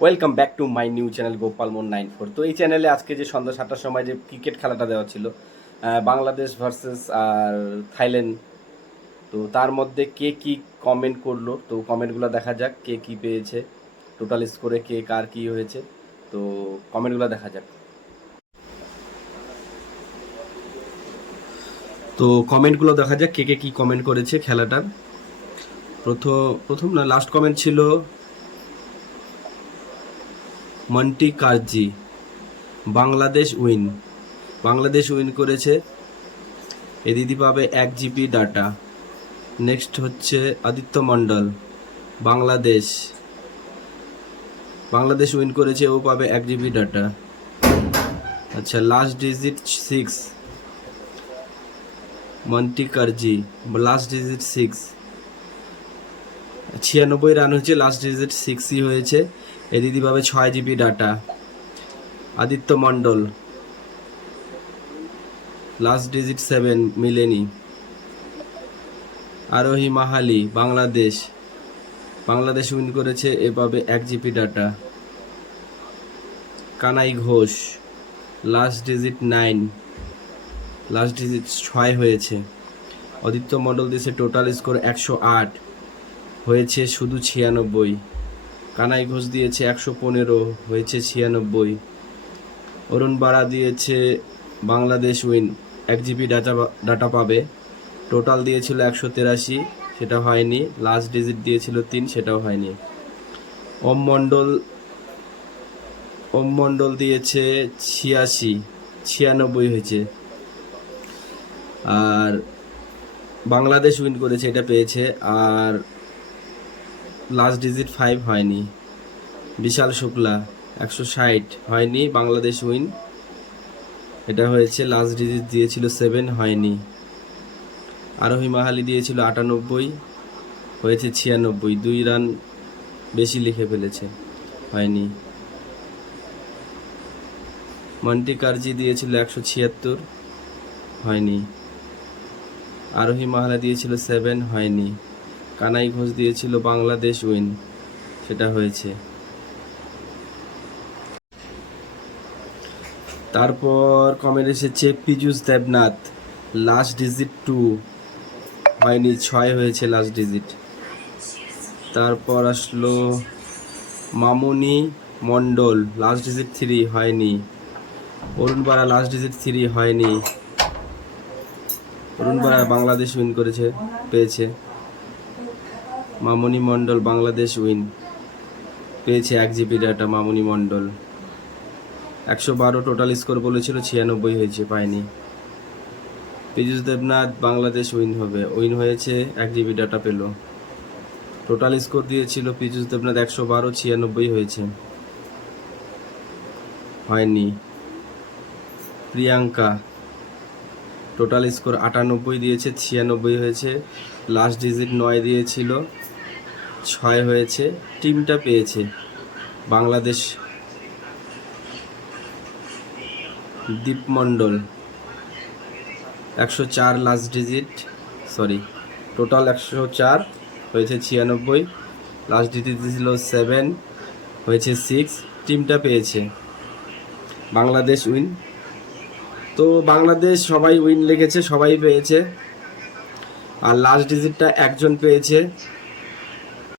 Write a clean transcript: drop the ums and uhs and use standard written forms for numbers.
Welcome back to my new channel Gopal মোন 94। তো এই চ্যানেলে আজকে যে সন্ধ্যা 7টার সময় যে ক্রিকেট খেলাটা দেওয়া ছিল, বাংলাদেশ ভার্সেস আর থাইল্যান্ড, তো তার মধ্যে কে কি কমেন্ট করলো, তো কমেন্টগুলো দেখা যাক কে কি পেয়েছে, টোটাল স্কোরে কে কার কি হয়েছে। তো কমেন্টগুলো দেখা যাক। তো কমেন্টগুলো দেখা যাক কে কে কি কমেন্ট করেছে খেলাটার। প্রথম না, লাস্ট কমেন্ট ছিল মন্টি কার্জি, বাংলাদেশ উইন। বাংলাদেশ উইন করেছে, এ দিদি পাবে 1 জিবি ডাটা। নেক্সট হচ্ছে আদিত্য মণ্ডল, বাংলাদেশ। বাংলাদেশ উইন করেছে, ও পাবে 1 জিবি ডাটা। আচ্ছা, last digit 6, Monti Karji, last digit 6, 96 run হয়েছে, লাস্ট ডিজিট 6ই হয়েছে, এ দিদি পাবে 6 GB data. Aditya Mondal, last digit 7 মিলেনি। আরোহী মাহালি, বাংলাদেশ। বাংলাদেশ উইন করেছে, এ পাবে 1 GB data. Kanai Ghosh, last digit 9, last digit 6 হয়েছে। আদিত্য মণ্ডল দিয়েছে টোটাল স্কোর 108, হয়েছে শুধু 96। কানাই ঘোষ দিয়েছে 115, হয়েছে 96। অরুণ বাড়া দিয়েছে বাংলাদেশ উইন, 1 জিবি ডাটা পাবে। টোটাল দিয়েছিল 183, সেটা হয়নি। লাস্ট ডিজিট দিয়েছিল 3, সেটাও হয়নি। ওম মণ্ডল দিয়েছে 86, 96 হয়েছে। আর বাংলাদেশ উইন করেছে, এটা পেয়েছে। আর লাস্ট ডিজিট 5 হয়নি। বিশাল শুক্লা 160, হয়নি। বাংলাদেশ উইন, এটা হয়েছে। লাস্ট ডিজিট দিয়েছিল 7, হয়নি। আরোহী মাহালি দিয়েছিল 98, হয়েছে 96, 2 রান বেশি লিখে ফেলেছে, হয়নি। মন্টি কার্জি দিয়েছিল 176, হয়নি। আরোহী মাহালা দিয়েছিল 7, হয়নি। কানাই ঘোষ দিয়েছিল বাংলাদেশ উইন, সেটা হয়েছে। তারপর কমেন্ট এসেছে পীযূষ দেবনাথ, লাস্ট ডিজিট 2, হয়নি। 6 হয়েছে লাস্ট ডিজিট। তারপর আসলো মামুনি মণ্ডল, লাস্ট ডিজিট 3, হয়নি। অরুণ বাড়া, লাস্ট ডিজিট 3, হয়নি। অরুণ বাড়া বাংলাদেশ উইন করেছে, পেয়েছে। মামুনি মণ্ডল, বাংলাদেশ উইন, পেয়েছে 1 জিবি ডাটা। মামুনি মণ্ডল 112 টোটাল স্কোর বলেছিল, 96 হয়েছে, পায়নি। পীযূষ দেবনাথ, বাংলাদেশ উইন হয়েছে, 1 জিবি ডাটা পেল। টোটাল স্কোর দিয়েছিল পীযূষ দেবনাথ 112, 96 হয়েছে, হয়নি। প্রিয়াঙ্কা, টোটাল স্কোর 98 দিয়েছে, 96 হয়েছে। লাস্ট ডিজিট 9 দিয়েছিল, 6 হয়েছে। টিমটা পেয়েছে বাংলাদেশ। দীপ মণ্ডল 104, লাস্ট ডিজিট, টোটাল 104, হয়েছে 96। লাস্ট ডিজিট ছিল 7, হয়েছে 6। টিমটা পেয়েছে বাংলাদেশ উইন। তো বাংলাদেশ সবাই উইন লিখেছে, সবাই পেয়েছে। আর লাস্ট ডিজিটটা একজন পেয়েছে,